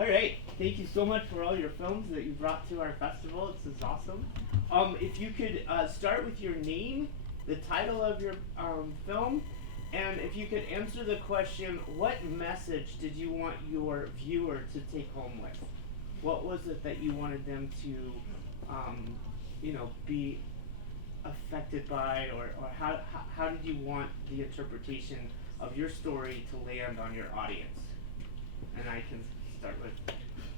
All right, thank you so much for all your films that you brought to our festival. This is awesome. If you could start with your name, the title of your film, and if you could answer the question, what message did you want your viewer to take home with? What was it that you wanted them to, be affected by, or how did you want the interpretation of your story to land on your audience? And I can start with.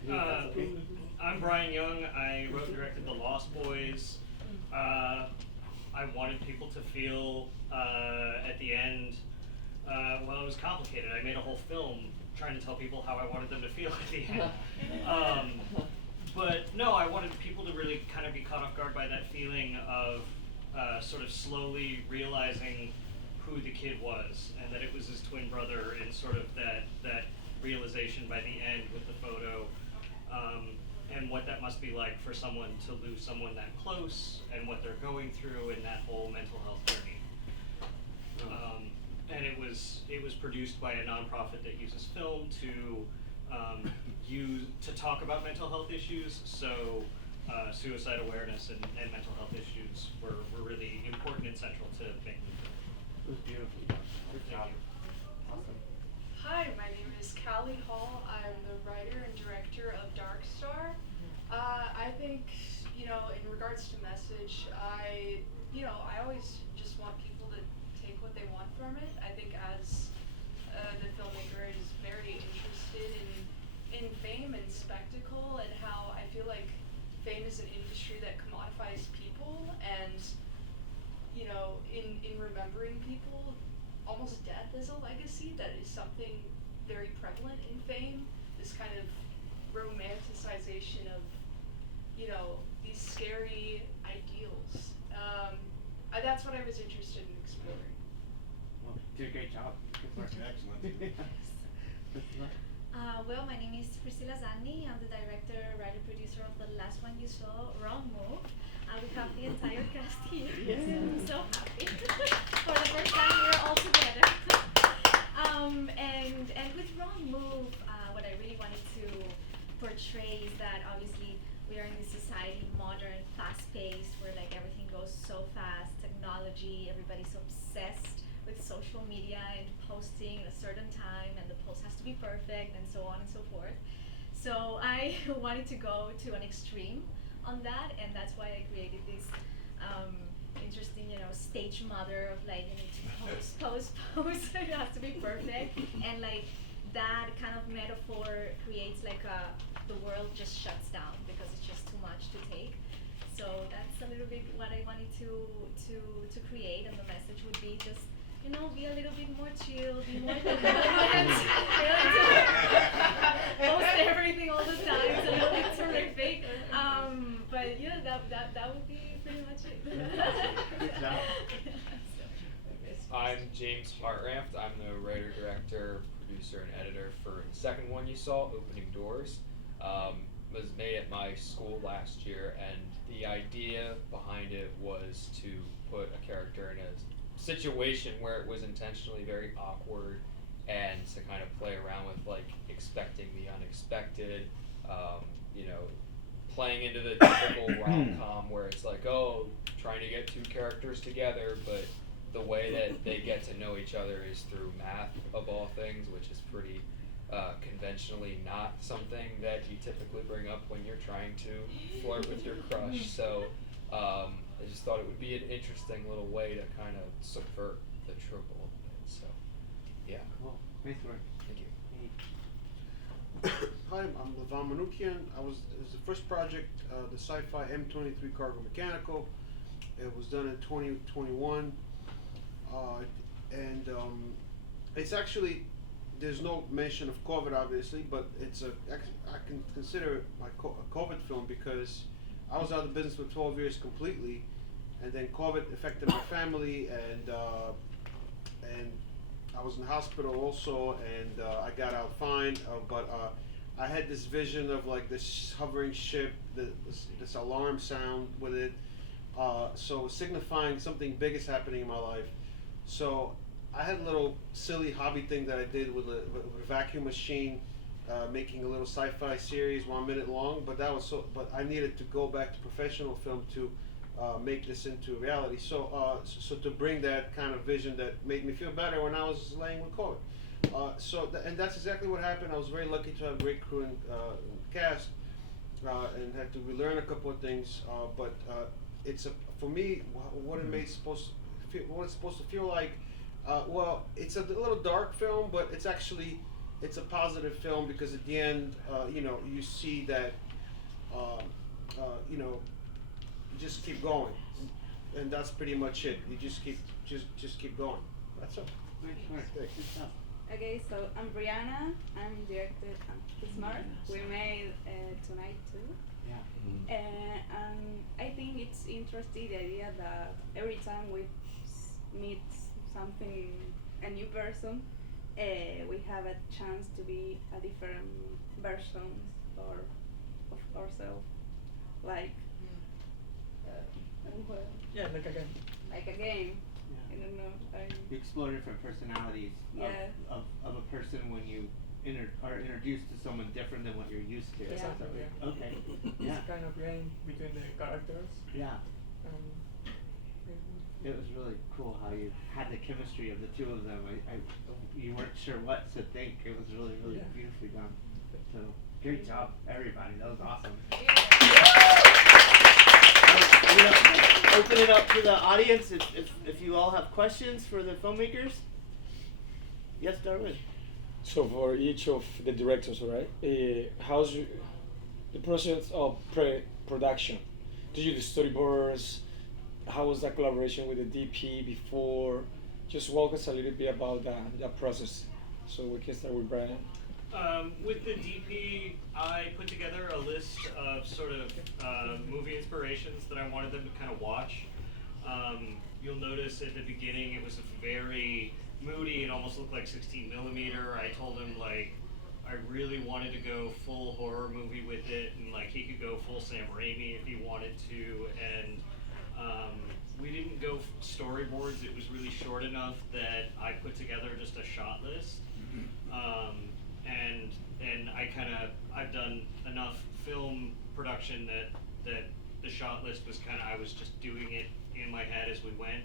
Okay. I'm Brian Young. I wrote and directed The Lost Boys. I wanted people to feel at the end, well, it was complicated. I made a whole film trying to tell people how I wanted them to feel at the end. But no, I wanted people to really kind of be caught off guard by that feeling of sort of slowly realizing who the kid was, and that it was his twin brother, and sort of that realization by the end with the photo, and what that must be like for someone to lose someone that close, and what they're going through in that whole mental health journey. And it was produced by a nonprofit that uses film to talk about mental health issues. So suicide awareness and mental health issues were really important and central to making the film. It was beautifully done. Good job. Awesome. Hi, my name is Callie Hall. I'm the writer and director of Dark Star. I think, in regards to message, I always just want people to take what they want from it. I think as the filmmaker is very interested in fame and spectacle, and how I feel like fame is an industry that commodifies people, and in remembering people, almost death is a legacy that is something very prevalent in fame. This kind of romanticization of these scary ideals. That's what I was interested in exploring. Well, you did a great job. Good work. Excellent. Well, my name is Priscilla Zanni. I'm the director, writer, producer of the last one you saw, Wrong Move. We have the entire cast here. Yes. I'm so happy. For the first time, we're all together. And with Wrong Move, what I really wanted to portray is that obviously we are in this society, modern, fast-paced, where like everything goes so fast, technology, everybody's obsessed with social media and posting at a certain time, and the post has to be perfect, and so on and so forth. So I wanted to go to an extreme on that, and that's why I created this interesting, stage mother of like, you need to post, it has to be perfect, and like that kind of metaphor creates like the world just shuts down because it's just too much to take. So that's a little bit what I wanted to create, and the message would be just, be a little bit more chill, be more confident, post everything all the time. It's a little bit terrific. But that would be pretty much it. Good job. I'm James Hartranft. I'm the writer, director, producer, and editor for the second one you saw, Opening Doors. Was made at my school last year, and the idea behind it was to put a character in a situation where it was intentionally very awkward, and to kind of play around with like expecting the unexpected, playing into the typical rom-com where it's like, oh, trying to get two characters together, but the way that they get to know each other is through math of all things, which is pretty conventionally not something that you typically bring up when you're trying to flirt with your crush. So I just thought it would be an interesting little way to kind of subvert the trope a little bit. So yeah. Cool. Nice work. Thank you. Hi, I'm Levan Manoukian. It was the first project, the sci-fi M23 Cargo Mechanical. It was done in 2021, and it's actually, there's no mention of COVID obviously, but I can consider it a COVID film because I was out of business for 12 years completely, and then COVID affected my family, and I was in the hospital also, and I got out fine, but I had this vision of like this hovering ship, this alarm sound with it, so signifying something big is happening in my life. So I had a little silly hobby thing that I did with a vacuum machine, making a little sci-fi series, 1 minute long. But that was so. But I needed to go back to professional film to make this into reality. So so to bring that kind of vision that made me feel better when I was laying with COVID. And that's exactly what happened. I was very lucky to have a great crew and cast, and had to relearn a couple of things. But it's for me what it made supposed to feel, what it's supposed to feel like. Well, it's a little dark film, but it's a positive film because at the end, you see that, you just keep going, and that's pretty much it. You just keep going. That's all. Okay, so I'm Brianna. I'm director of Smart. We made tonight too. Yeah. And I think it's interesting the idea that every time we meet a new person, we have a chance to be a different version of ourselves. Like, Yeah, like again. like a game. Yeah. I don't know. You explore different personalities Yeah. of a person when you are introduced to someone different than what you're used to. Yeah. Exactly, yeah. Okay. It's Yeah. a kind of game between the characters. Yeah. Um, It was really cool how you had the chemistry of the two of them. You weren't sure what to think. It was really, really Yeah. beautifully done. So great job, everybody. That was awesome. I'm gonna open it up to the audience if you all have questions for the filmmakers. Yes, Darwin. So for each of the directors, right? How's the process of pre-production? Do you do storyboards? How was that collaboration with the DP before? Just walk us a little bit about that process, so we can start with Brian. With the DP, I put together a list of sort of movie inspirations that I wanted them to kind of watch. You'll notice at the beginning it was very moody. It almost looked like 16 millimeter. I told him like I really wanted to go full horror movie with it, and like he could go full Sam Raimi if he wanted to. And we didn't go storyboards. It was really short enough that I put together just a shot list. And I've done enough film production that the shot list was I was just doing it in my head as we went,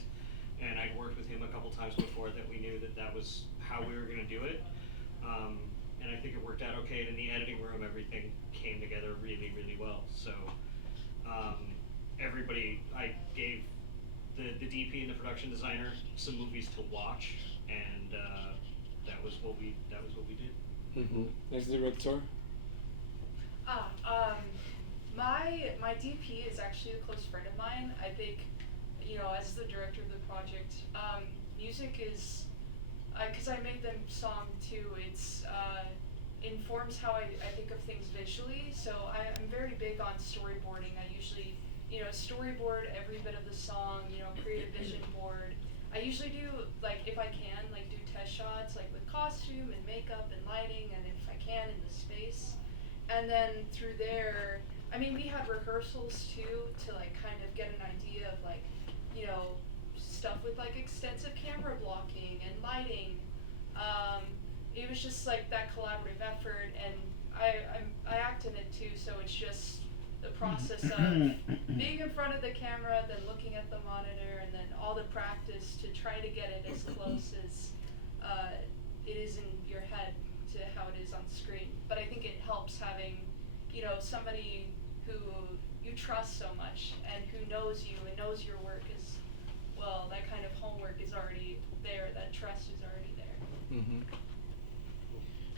and I'd worked with him a couple times before that we knew that was how we were gonna do it. And I think it worked out okay, and in the editing room everything came together really, really well. So I gave the DP and the production designer some movies to watch, and that was what we did. Mm-hmm. Next director. My DP is actually a close friend of mine. I think, as the director of the project, music is, because I made them song too, it's informs how I think of things visually. So I'm very big on storyboarding. I usually, storyboard every bit of the song, create a vision board. I usually do, if I can, do test shots, with costume and makeup and lighting, and if I can, in the space. And then through there, we had rehearsals too, to kind of get an idea of stuff with extensive camera blocking and lighting. It was just that collaborative effort, and I act in it too, so it's just the process of being in front of the camera, then looking at the monitor, and then all the practice to try to get it as close as it is in your head to how it is on screen. But I think it helps having, somebody who you trust so much and who knows you and knows your work as well. That kind of homework is already there. That trust is already there. Mm-hmm.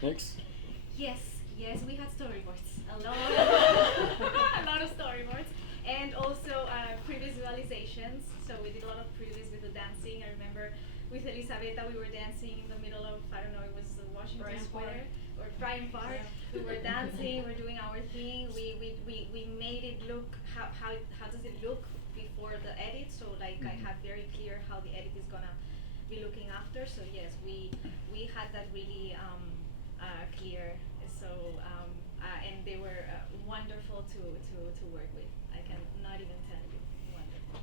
Next. Yes, we had storyboards. A lot of storyboards. And also pre-visualizations. So we did a lot of previs with the dancing. I remember with Elisabetta we were dancing in the middle of, it was Washington Bryant Square Park. or Bryant Park. Yeah. We were dancing, we're doing our thing. We made it look, how does it look before the edit? So I had very clear how the edit is gonna be looking after. So yes, we had that really clear. So and they were wonderful to work with. I can not even tell you, wonderful.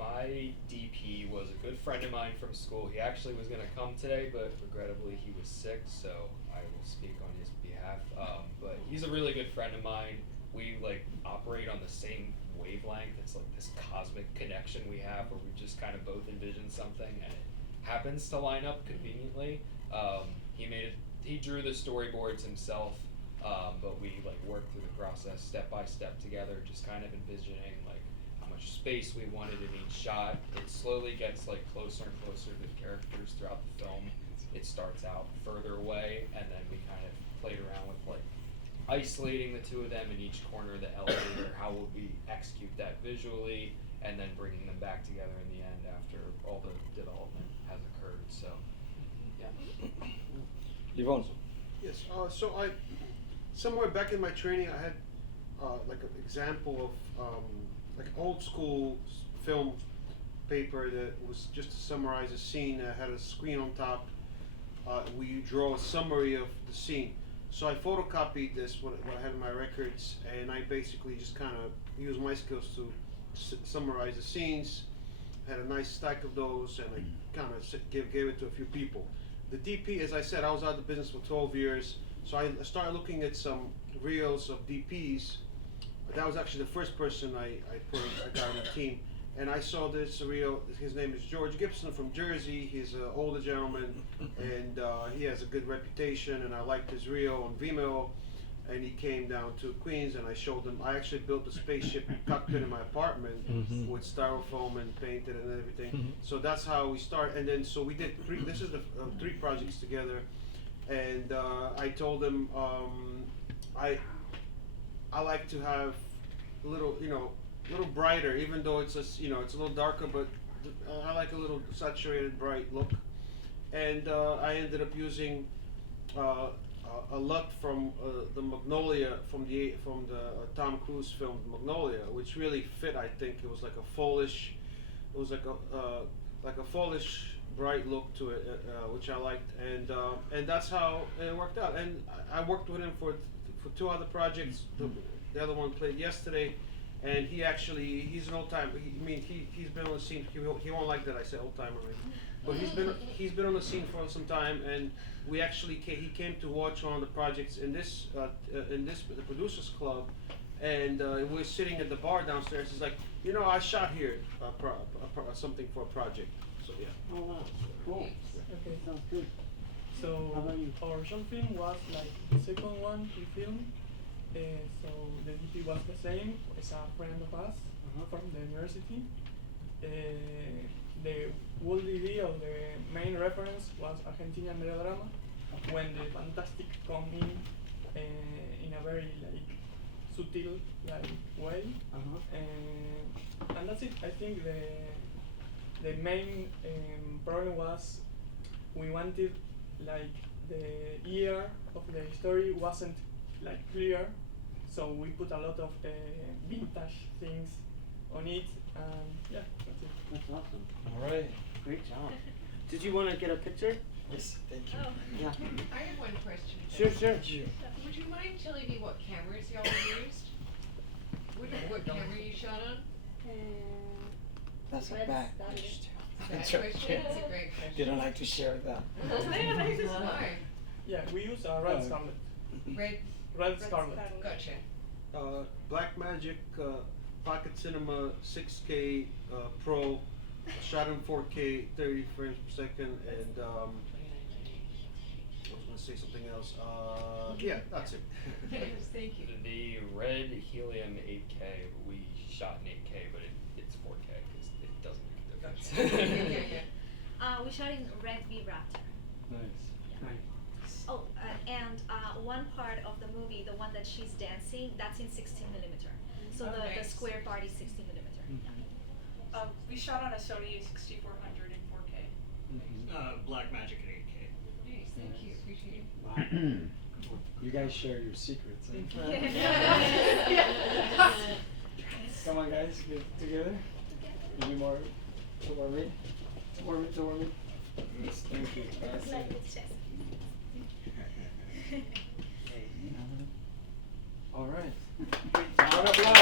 my DP was a good friend of mine from school. He actually was gonna come today, but regrettably he was sick, so I will speak on his behalf. But he's a really good friend of mine. We like operate on the same wavelength. It's like this cosmic connection we have where we just kind of both envision something and it happens to line up conveniently. He drew the storyboards himself, but we like worked through the process step by step together, just kind of envisioning like how much space we wanted in each shot. It slowly gets like closer and closer to the characters throughout the film. It starts out further away, and then we kind of played around with like isolating the two of them in each corner of the elevator. How would we execute that visually, and then bringing them back together in the end after all the development has occurred. So, yeah. Yvonne. Yes. So I, somewhere back in my training, I had like an example of like old school film paper that was just to summarize a scene that had a screen on top. We draw a summary of the scene. So I photocopied this, what I had in my records, and I basically just kind of used my skills to summarize the scenes. Had a nice stack of those, and I kind of gave it to a few people. The DP, as I said, I was out of the business for 12 years, so I started looking at some reels of DPs. That was actually the first person I got on the team. And I saw this reel. His name is George Gibson from Jersey. He's an older gentleman, and he has a good reputation. And I liked his reel on Vimeo. And he came down to Queens, and I showed him. I actually built a spaceship cockpit in my apartment with styrofoam and painted and everything. So that's how we started. And then so we did three. This is the 3 projects together. And I told him I like to have a little, a little brighter, even though it's it's a little darker, but I like a little saturated, bright look. And I ended up using a LUT from the Magnolia, from the Tom Cruise film Magnolia, which really fit. I think it was like a fallish bright look to it, which I liked, and that's how it worked out. And I worked with him for 2 other projects. The other one played yesterday. And he's an old timer. He's been on the scene. He won't like that I say old timer, but he's been on the scene for some time. And we actually he came to watch one of the projects in the producers club, and we were sitting at the bar downstairs. He's like, I shot here something for a project. So yeah. Oh wow, cool. Okay. Sounds good. So How about you? our short film was like the second one we filmed. So the DP was the same. It's a friend of us from the university. The whole idea of the main reference was Argentinian melodrama, when the fantastic come in a very like subtle like way, and that's it. I think the main problem was we wanted like the year of the story wasn't like clear, so we put a lot of vintage things on it, and yeah, that's it. That's awesome. All right. Great job. Did you want to get a picture? Yes, thank you. Oh. Yeah. I have one question. Sure. Would you mind telling me what cameras y'all used? What camera you shot on? That's a Red bad Stallion. question. That That's your question? That's a great question. You don't like to share that. Why? Yeah, we use a red scarlet. Red scarlet. Gotcha. Blackmagic Pocket Cinema 6K Pro, shot in 4K, 30 frames per second, and I was going to say something else. Yeah, that's it. Thank you. The red helium 8K, we shot in 8K, but it's 4K because it doesn't make a difference. Yeah. We shot in Red V Raptor. Nice. Oh, and one part of the movie, the one that she's dancing, that's in 16mm. So Oh, the nice. square part is 16mm. We shot on a Sony A6400 in 4K. Blackmagic at 8K. Nice, thank you. Appreciate it. Wow. You guys share your secrets. Huh? Yeah. Come on, guys, get together. You need more to warm me? To warm me? Yes, thank you. It's like with chest. All right. Great job. Round of applause.